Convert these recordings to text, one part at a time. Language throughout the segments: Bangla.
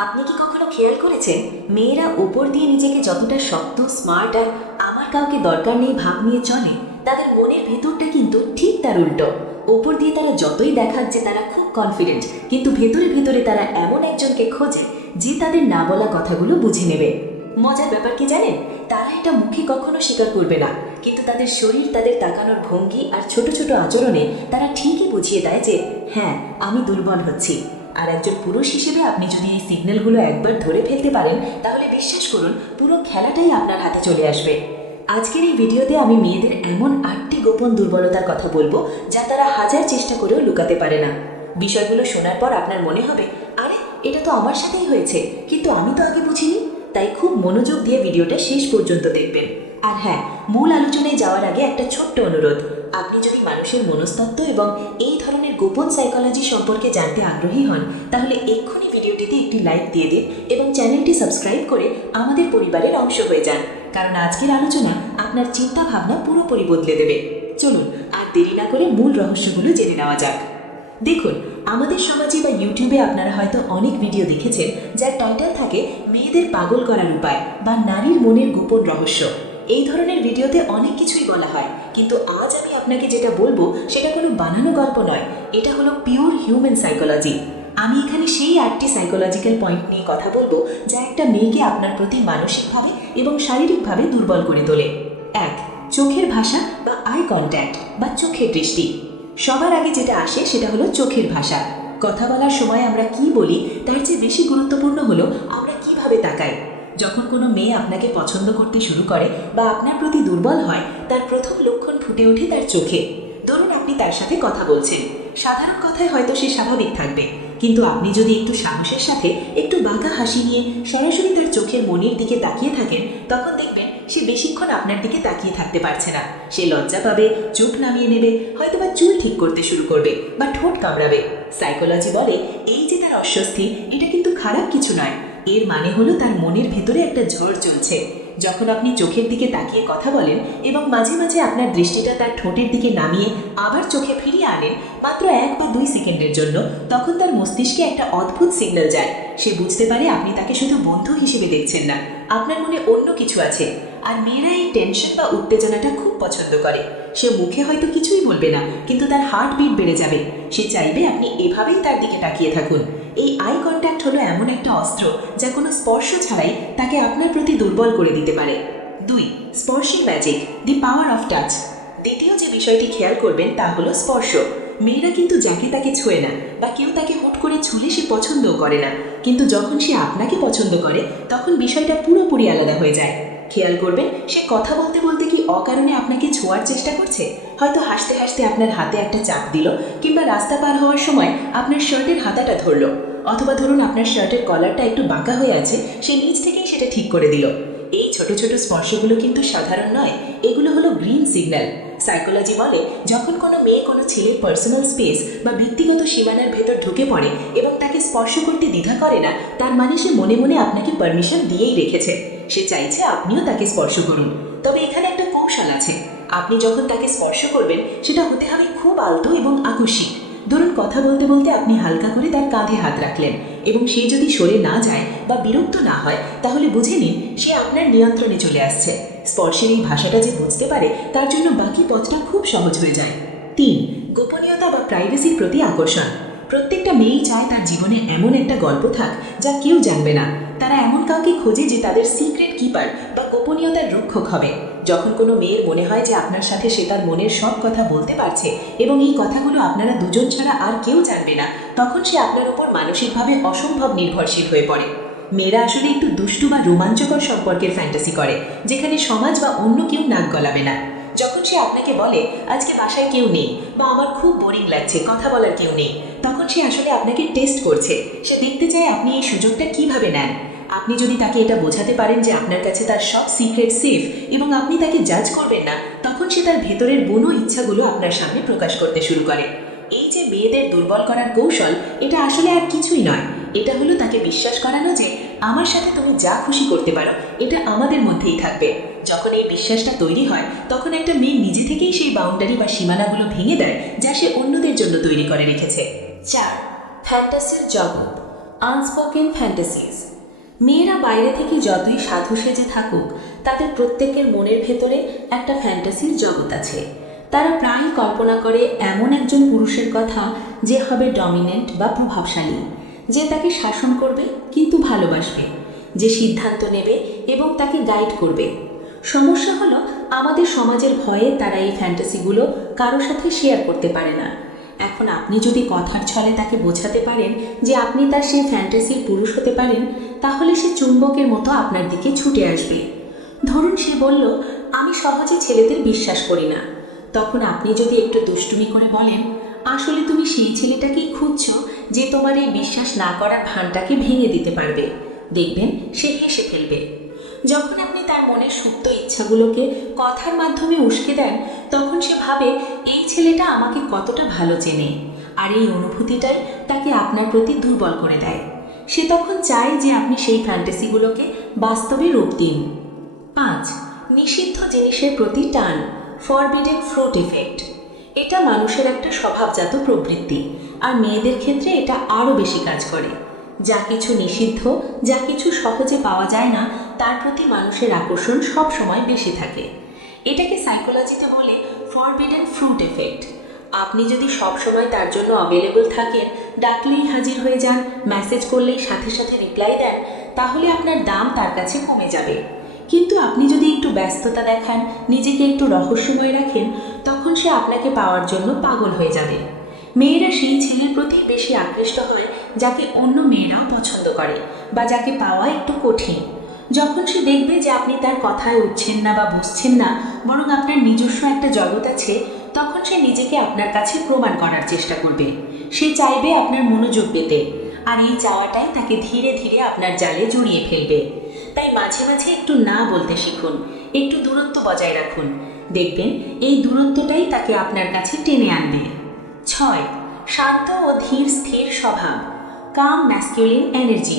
আপনি কি কখনো খেয়াল করেছেন মেয়েরা উপর দিয়ে নিজেকে যতটা শক্ত, স্মার্ট আর আমার কাউকে দরকার নেই ভাব নিয়ে চলে, তাদের মনের ভেতরটা কিন্তু ঠিক তার উল্টো। উপর দিয়ে তারা যতই দেখাক যে তারা খুব কনফিডেন্ট, কিন্তু ভেতরে ভেতরে তারা এমন একজনকে খোঁজে যে তাদের না বলা কথাগুলো বুঝে নেবে। মজার ব্যাপার কি জানেন, তারা এটা মুখে কখনো স্বীকার করবে না, কিন্তু তাদের শরীর, তাদের তাকানোর ভঙ্গি আর ছোট ছোট আচরণে তারা ঠিকই বুঝিয়ে দেয় যে হ্যাঁ, আমি দুর্বল হচ্ছি। আর একজন পুরুষ হিসেবে আপনি যদি এই সিগন্যালগুলো একবার ধরে ফেলতে পারেন, তাহলে বিশ্বাস করুন পুরো খেলাটাই আপনার হাতে চলে আসবে। আজকের এই ভিডিওতে আমি মেয়েদের এমন 8টি গোপন দুর্বলতার কথা বলবো যা তারা হাজার চেষ্টা করেও লুকাতে পারে না। বিষয়গুলো শোনার পর আপনার মনে হবে, আরে এটা তো আমার সাথেই হয়েছে, কিন্তু আমি তো আগে বুঝিনি। তাই খুব মনোযোগ দিয়ে ভিডিওটা শেষ পর্যন্ত দেখবেন। আর হ্যাঁ, মূল আলোচনায় যাওয়ার আগে একটা ছোট্ট অনুরোধ, আপনি যদি মানুষের মনস্তত্ত্ব এবং এই ধরনের গোপন সাইকোলজি সম্পর্কে জানতে আগ্রহী হন, তাহলে এক্ষুনি ভিডিওটিতে একটি লাইক দিয়ে দিন এবং চ্যানেলটি সাবস্ক্রাইব করে আমাদের পরিবারের অংশ হয়ে যান, কারণ আজকের আলোচনা আপনার চিন্তা ভাবনা পুরোপুরি বদলে দেবে। চলুন আর দেরি না করে মূল রহস্যগুলো জেনে নেওয়া যাক। দেখুন, আমাদের সমাজে বা ইউটিউবে আপনারা হয়তো অনেক ভিডিও দেখেছেন যার টাইটেল থাকে মেয়েদের পাগল করার উপায় বা নারীর মনের গোপন রহস্য। এই ধরনের ভিডিওতে অনেক কিছুই বলা হয়, কিন্তু আজ আমি আপনাকে যেটা বলবো সেটা কোনো বানানো গল্প নয়, এটা হলো পিওর হিউম্যান সাইকোলজি। আমি এখানে সেই 8টি সাইকোলজিক্যাল পয়েন্ট নিয়ে কথা বলবো যা একটা মেয়েকে আপনার প্রতি মানসিকভাবে এবং শারীরিকভাবে দুর্বল করে তোলে। 1. চোখের ভাষা বা আই কন্ট্যাক্ট বা চোখের দৃষ্টি। সবার আগে যেটা আসে সেটা হলো চোখের ভাষা। কথা বলার সময় আমরা কি বলি তার চেয়ে বেশি গুরুত্বপূর্ণ হলো আমরা কিভাবে তাকাই। যখন কোনো মেয়ে আপনাকে পছন্দ করতে শুরু করে বা আপনার প্রতি দুর্বল হয়, তার প্রথম লক্ষণ ফুটে ওঠে তার চোখে। ধরুন আপনি তার সাথে কথা বলছেন, সাধারণ কথায় হয়তো সে স্বাভাবিক থাকবে, কিন্তু আপনি যদি একটু সাহসের সাথে, একটু বাঁকা হাসি নিয়ে সরাসরি তার চোখের মনির দিকে তাকিয়ে থাকেন, তখন দেখবেন সে বেশিক্ষণ আপনার দিকে তাকিয়ে থাকতে পারছে না। সে লজ্জা পাবে, চোখ নামিয়ে নেবে, হয়তোবা চুল ঠিক করতে শুরু করবে বা ঠোঁট কামড়াবে। সাইকোলজি বলে এই যে তার অস্বস্তি, এটা কিন্তু খারাপ কিছু নয়। এর মানে হলো তার মনের ভেতরে একটা ঝড় চলছে। যখন আপনি চোখের দিকে তাকিয়ে কথা বলেন এবং মাঝে মাঝে আপনার দৃষ্টিটা তার ঠোঁটের দিকে নামিয়ে আবার চোখে ফিরিয়ে আনেন, মাত্র 1 বা 2 সেকেন্ডের জন্য, তখন তার মস্তিষ্কে একটা অদ্ভুত সিগন্যাল যায়। সে বুঝতে পারে আপনি তাকে শুধু বন্ধু হিসেবে দেখছেন না, আপনার মনে অন্য কিছু আছে। আর মেয়েরা এই টেনশন বা উত্তেজনাটা খুব পছন্দ করে। সে মুখে হয়তো কিছুই বলবে না, কিন্তু তার হার্টবিট বেড়ে যাবে। সে চাইবে আপনি এভাবেই তার দিকে তাকিয়ে থাকুন। এই আই কন্ট্যাক্ট হলো এমন একটা অস্ত্র যা কোনো স্পর্শ ছাড়াই তাকে আপনার প্রতি দুর্বল করে দিতে পারে। 2. স্পর্শের magic, the power of touch. দ্বিতীয় যে বিষয়টি খেয়াল করবেন তা হলো স্পর্শ। মেয়েরা কিন্তু যাকে তাকে ছোঁয় না, বা কেউ তাকে হুট করে ছুঁলে সে পছন্দও করে না, কিন্তু যখন সে আপনাকে পছন্দ করে তখন বিষয়টা পুরোপুরি আলাদা হয়ে যায়। খেয়াল করবেন সে কথা বলতে বলতে কি অকারণে আপনাকে ছোঁয়ার চেষ্টা করছে, হয়তো হাসতে হাসতে আপনার হাতে একটা চাপ দিল, কিংবা রাস্তা পার হওয়ার সময় আপনার শার্টের হাতাটা ধরলো, অথবা ধরুন আপনার শার্টের কলারটা একটু বাঁকা হয়ে আছে, সে নিজ থেকেই সেটা ঠিক করে দিল। এই ছোট ছোট স্পর্শগুলো কিন্তু সাধারণ নয়, এগুলো হলো গ্রিন সিগন্যাল। সাইকোলজি বলে যখন কোনো মেয়ে কোনো ছেলের পার্সোনাল স্পেস বা ব্যক্তিগত সীমানার ভেতর ঢুকে পড়ে এবং তাকে স্পর্শ করতে দ্বিধা করে না, তার মানে সে মনে মনে আপনাকে পারমিশন দিয়েই রেখেছে। সে চাইছে আপনিও তাকে স্পর্শ করুন। তবে এখানে একটা কৌশল আছে। আপনি যখন তাকে স্পর্শ করবেন, সেটা হতে হবে খুব আলতো এবং আকস্মিক। ধরুন কথা বলতে বলতে আপনি হালকা করে তার কাঁধে হাত রাখলেন, এবং সে যদি সরে না যায় বা বিরক্ত না হয়, তাহলে বুঝে নিন সে আপনার নিয়ন্ত্রণে চলে আসছে। স্পর্শের এই ভাষাটা যে বুঝতে পারে, তার জন্য বাকি পথটা খুব সহজ হয়ে যায়। 3. গোপনীয়তা বা প্রাইভেসির প্রতি আকর্ষণ। প্রত্যেকটা মেয়েই চায় তার জীবনে এমন একটা গল্প থাক যা কেউ জানবে না। তারা এমন কাউকে খোঁজে যে তাদের সিক্রেট কিপার বা গোপনীয়তার রক্ষক হবে। যখন কোনো মেয়ের মনে হয় যে আপনার সাথে সে তার মনের সব কথা বলতে পারছে এবং এই কথাগুলো আপনারা দুজন ছাড়া আর কেউ জানবে না, তখন সে আপনার উপর মানসিকভাবে অসম্ভব নির্ভরশীল হয়ে পড়ে। মেয়েরা আসলে একটু দুষ্টু বা রোমাঞ্চকর সম্পর্কের ফ্যান্টাসি করে, যেখানে সমাজ বা অন্য কেউ নাক গলাবে না। যখন সে আপনাকে বলে আজকে বাসায় কেউ নেই বা আমার খুব বোরিং লাগছে, কথা বলার কেউ নেই, তখন সে আসলে আপনাকে টেস্ট করছে। সে দেখতে চায় আপনি এই সুযোগটা কিভাবে নেন। আপনি যদি তাকে এটা বোঝাতে পারেন যে আপনার কাছে তার সব সিক্রেট সেফ এবং আপনি তাকে জাজ করবেন না, তখন সে তার ভেতরের বুনো ইচ্ছাগুলো আপনার সামনে প্রকাশ করতে শুরু করে। এই যে মেয়েদের দুর্বল করার কৌশল, এটা আসলে আর কিছুই নয়। এটা হলো তাকে বিশ্বাস করানো যে আমার সাথে তুমি যা খুশি করতে পারো, এটা আমাদের মধ্যেই থাকবে। যখন এই বিশ্বাসটা তৈরি হয়, তখন একটা মেয়ে নিজে থেকেই সেই বাউন্ডারি বা সীমানাগুলো ভেঙে দেয় যা সে অন্যদের জন্য তৈরি করে রেখেছে। 4. ফ্যান্টাসির জগৎ। আনস্পোকেন ফ্যান্টাসিজ। মেয়েরা বাইরে থেকে যতই সাধু সেজে থাকুক, তাদের প্রত্যেকের মনের ভেতরে একটা ফ্যান্টাসির জগৎ আছে। তারা প্রায়ই কল্পনা করে এমন একজন পুরুষের কথা যে হবে ডমিনেন্ট বা প্রভাবশালী, যে তাকে শাসন করবে কিন্তু ভালোবাসবে, যে সিদ্ধান্ত নেবে এবং তাকে গাইড করবে। সমস্যা হলো, আমাদের সমাজের ভয়ে তারা এই ফ্যান্টাসিগুলো কারো সাথে শেয়ার করতে পারে না। এখন আপনি যদি কথার ছলে তাকে বোঝাতে পারেন যে আপনি তার সেই ফ্যান্টাসির পুরুষ হতে পারেন, তাহলে সে চুম্বকের মতো আপনার দিকে ছুটে আসবে। ধরুন সে বলল, আমি সহজে ছেলেদের বিশ্বাস করি না। তখন আপনি যদি একটু দুষ্টুমি করে বলেন, আসলে তুমি সেই ছেলেটাকেই খুঁজছো যে তোমার এই বিশ্বাস না করার ভানটাকে ভেঙে দিতে পারবে, দেখবেন সে হেসে ফেলবে। যখন আপনি তার মনের সুপ্ত ইচ্ছাগুলোকে কথার মাধ্যমে উস্কে দেন, তখন সে ভাবে এই ছেলেটা আমাকে কতটা ভালো চেনে, আর এই অনুভূতিটাই তাকে আপনার প্রতি দুর্বল করে দেয়। সে তখন চায় যে আপনি সেই ফ্যান্টাসিগুলোকে বাস্তবে রূপ দিন। 5. নিষিদ্ধ জিনিসের প্রতি টান, ফরবিডেন ফ্রুট এফেক্ট। এটা মানুষের একটা স্বভাবজাত প্রবৃত্তি, আর মেয়েদের ক্ষেত্রে এটা আরও বেশি কাজ করে। যা কিছু নিষিদ্ধ, যা কিছু সহজে পাওয়া যায় না, তার প্রতি মানুষের আকর্ষণ সব সময় বেশি থাকে। এটাকে সাইকোলজিতে বলে ফরবিডেন ফ্রুট এফেক্ট। আপনি যদি সব সময় তার জন্য অ্যাভেলেবল থাকেন, ডাকলেই হাজির হয়ে যান, মেসেজ করলেই সাথে সাথে রিপ্লাই দেন, তাহলে আপনার দাম তার কাছে কমে যাবে। কিন্তু আপনি যদি একটু ব্যস্ততা দেখান, নিজেকে একটু রহস্যময় রাখেন, তখন সে আপনাকে পাওয়ার জন্য পাগল হয়ে যাবে। মেয়েরা সেই ছেলের প্রতি বেশি আকৃষ্ট হয় যাকে অন্য মেয়েরাও পছন্দ করে, বা যাকে পাওয়া একটু কঠিন। যখন সে দেখবে যে আপনি তার কথায় উঠছেন না বা বুঝছেন না, বরং আপনার নিজস্ব একটা জগৎ আছে, তখন সে নিজেকে আপনার কাছে প্রমাণ করার চেষ্টা করবে। সে চাইবে আপনার মনোযোগ পেতে, আর এই চাওয়াটাই তাকে ধীরে ধীরে আপনার জালে জড়িয়ে ফেলবে। তাই মাঝে মাঝে একটু না বলতে শিখুন, একটু দূরত্ব বজায় রাখুন। দেখবেন এই দূরত্বটাই তাকে আপনার কাছে টেনে আনবে। 6. শান্ত ও ধীর স্থির স্বভাব, কাম ম্যাসকিউলিন এনার্জি।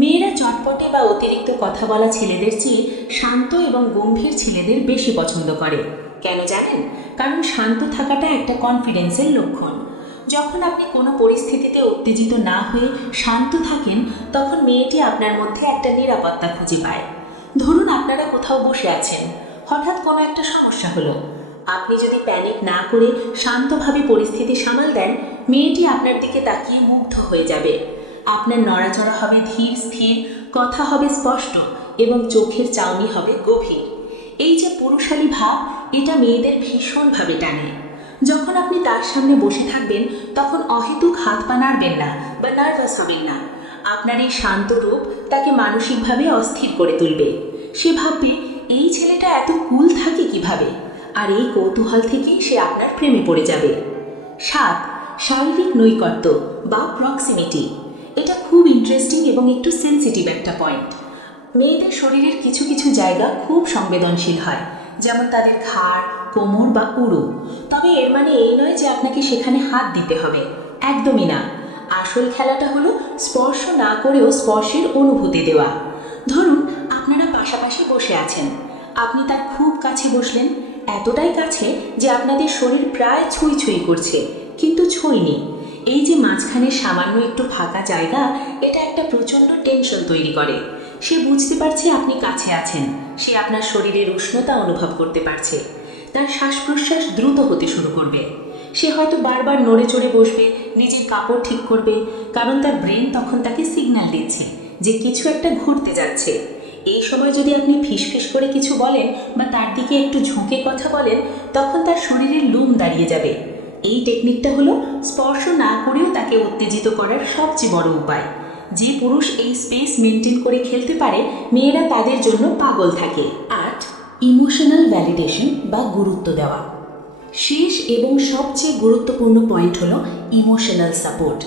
মেয়েরা চটপটে বা অতিরিক্ত কথা বলা ছেলেদের চেয়ে শান্ত এবং গম্ভীর ছেলেদের বেশি পছন্দ করে। কেন জানেন? কারণ শান্ত থাকাটা একটা কনফিডেন্সের লক্ষণ। যখন আপনি কোনো পরিস্থিতিতে উত্তেজিত না হয়ে শান্ত থাকেন, তখন মেয়েটি আপনার মধ্যে একটা নিরাপত্তা খুঁজে পায়। ধরুন আপনারা কোথাও বসে আছেন, হঠাৎ কোনো একটা সমস্যা হলো। আপনি যদি প্যানিক না করে শান্তভাবে পরিস্থিতি সামাল দেন, মেয়েটি আপনার দিকে তাকিয়ে মুগ্ধ হয়ে যাবে। আপনার নড়াচড়া হবে ধীর স্থির, কথা হবে স্পষ্ট, এবং চোখের চাউনি হবে গভীর। এই যে পুরুষালী ভাব, এটা মেয়েদের ভীষণভাবে টানে। যখন আপনি তার সামনে বসে থাকবেন, তখন অহেতুক হাত পা নাড়বেন না বা নার্ভাস হবেন না। আপনার এই শান্ত রূপ তাকে মানসিকভাবে অস্থির করে তুলবে। সে ভাববে, এই ছেলেটা এত কুল থাকে কিভাবে, আর এই কৌতূহল থেকেই সে আপনার প্রেমে পড়ে যাবে। 7. শারীরিক নৈকট্য বা প্রক্সিমিটি। এটা খুব ইন্টারেস্টিং এবং একটু সেন্সিটিভ একটা পয়েন্ট। মেয়েদের শরীরের কিছু কিছু জায়গা খুব সংবেদনশীল হয়, যেমন তাদের ঘাড়, কোমর বা উরু। তবে এর মানে এই নয় যে আপনাকে সেখানে হাত দিতে হবে, একদমই না। আসল খেলাটা হলো স্পর্শ না করেও স্পর্শের অনুভূতি দেওয়া। ধরুন আপনারা পাশাপাশি বসে আছেন, আপনি তার খুব কাছে বসলেন, এতটাই কাছে যে আপনাদের শরীর প্রায় ছুঁই ছুঁই করছে, কিন্তু ছুঁইনি। এই যে মাঝখানে সামান্য একটু ফাঁকা জায়গা, এটা একটা প্রচণ্ড টেনশন তৈরি করে। সে বুঝতে পারছে আপনি কাছে আছেন, সে আপনার শরীরের উষ্ণতা অনুভব করতে পারছে। তার শ্বাস প্রশ্বাস দ্রুত হতে শুরু করবে। সে হয়তো বারবার নড়ে চড়ে বসবে, নিজের কাপড় ঠিক করবে, কারণ তার ব্রেন তখন তাকে সিগন্যাল দিচ্ছে যে কিছু একটা ঘটতে যাচ্ছে। এই সময় যদি আপনি ফিসফিস করে কিছু বলেন বা তার দিকে একটু ঝুঁকে কথা বলেন, তখন তার শরীরের লোম দাঁড়িয়ে যাবে। এই টেকনিকটা হলো স্পর্শ না করেও তাকে উত্তেজিত করার সবচেয়ে বড় উপায়। যে পুরুষ এই স্পেস মেনটেন করে খেলতে পারে, মেয়েরা তাদের জন্য পাগল থাকে। 8. ইমোশনাল ভ্যালিডেশন বা গুরুত্ব দেওয়া। শেষ এবং সবচেয়ে গুরুত্বপূর্ণ পয়েন্ট হলো ইমোশনাল সাপোর্ট।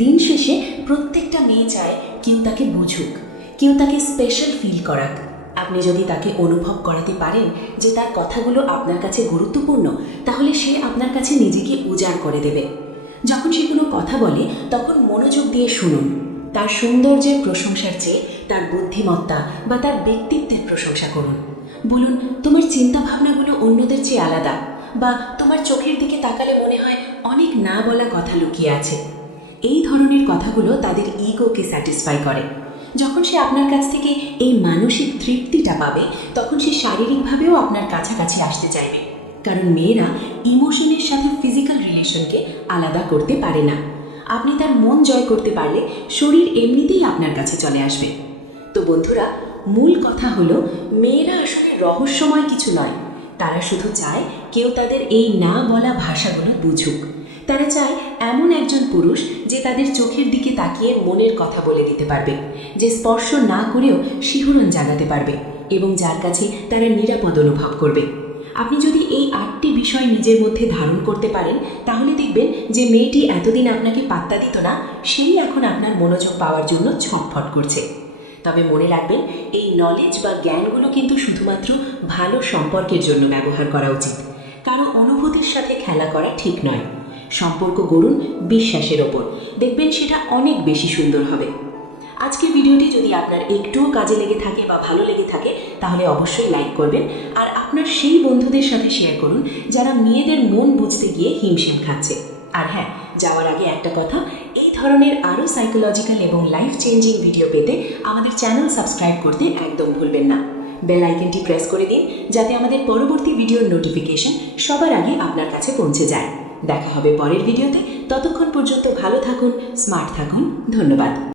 দিন শেষে প্রত্যেকটা মেয়ে চায় কেউ তাকে বুঝুক, কেউ তাকে স্পেশাল ফিল করাক। আপনি যদি তাকে অনুভব করাতে পারেন যে তার কথাগুলো আপনার কাছে গুরুত্বপূর্ণ, তাহলে সে আপনার কাছে নিজেকে উজাড় করে দেবে। যখন সে কোনো কথা বলে, তখন মনোযোগ দিয়ে শুনুন। তার সৌন্দর্যের প্রশংসার চেয়ে তার বুদ্ধিমত্তা বা তার ব্যক্তিত্বের প্রশংসা করুন। বলুন, তোমার চিন্তাভাবনাগুলো অন্যদের চেয়ে আলাদা, বা তোমার চোখের দিকে তাকালে মনে হয় অনেক না বলা কথা লুকিয়ে আছে। এই ধরনের কথাগুলো তাদের ইগোকে স্যাটিসফাই করে। যখন সে আপনার কাছ থেকে এই মানসিক তৃপ্তিটা পাবে, তখন সে শারীরিকভাবেও আপনার কাছাকাছি আসতে চাইবে। কারণ মেয়েরা ইমোশনের সাথে ফিজিক্যাল রিলেশনকে আলাদা করতে পারে না। আপনি তার মন জয় করতে পারলে শরীর এমনিতেই আপনার কাছে চলে আসবে। তো বন্ধুরা, মূল কথা হলো, মেয়েরা আসলে রহস্যময় কিছু নয়। তারা শুধু চায় কেউ তাদের এই না বলা ভাষাগুলো বুঝুক। তারা চায় এমন একজন পুরুষ যে তাদের চোখের দিকে তাকিয়ে মনের কথা বলে দিতে পারবে, যে স্পর্শ না করেও শিহরণ জাগাতে পারবে এবং যার কাছে তারা নিরাপদ অনুভব করবে। আপনি যদি এই 8টি বিষয় নিজের মধ্যে ধারণ করতে পারেন, তাহলে দেখবেন যে মেয়েটি এতদিন আপনাকে পাত্তা দিত না, সেই এখন আপনার মনোযোগ পাওয়ার জন্য ছটফট করছে। তবে মনে রাখবেন, এই নলেজ বা জ্ঞানগুলো কিন্তু শুধুমাত্র ভালো সম্পর্কের জন্য ব্যবহার করা উচিত। কারো অনুভূতির সাথে খেলা করা ঠিক নয়। সম্পর্ক গড়ুন বিশ্বাসের ওপর, দেখবেন সেটা অনেক বেশি সুন্দর হবে। আজকের ভিডিওটি যদি আপনার একটুও কাজে লেগে থাকে বা ভালো লেগে থাকে, তাহলে অবশ্যই লাইক করবেন আর আপনার সেই বন্ধুদের সাথে শেয়ার করুন যারা মেয়েদের মন বুঝতে গিয়ে হিমশিম খাচ্ছে। আর হ্যাঁ, যাওয়ার আগে একটা কথা, এই ধরনের আরও সাইকোলজিক্যাল এবং লাইফ চেঞ্জিং ভিডিও পেতে আমাদের চ্যানেল সাবস্ক্রাইব করতে একদম ভুলবেন না। বেল আইকনটি প্রেস করে দিন যাতে আমাদের পরবর্তী ভিডিওর নোটিফিকেশন সবার আগে আপনার কাছে পৌঁছে যায়। দেখা হবে পরের ভিডিওতে। ততক্ষণ পর্যন্ত ভালো থাকুন, স্মার্ট থাকুন। ধন্যবাদ।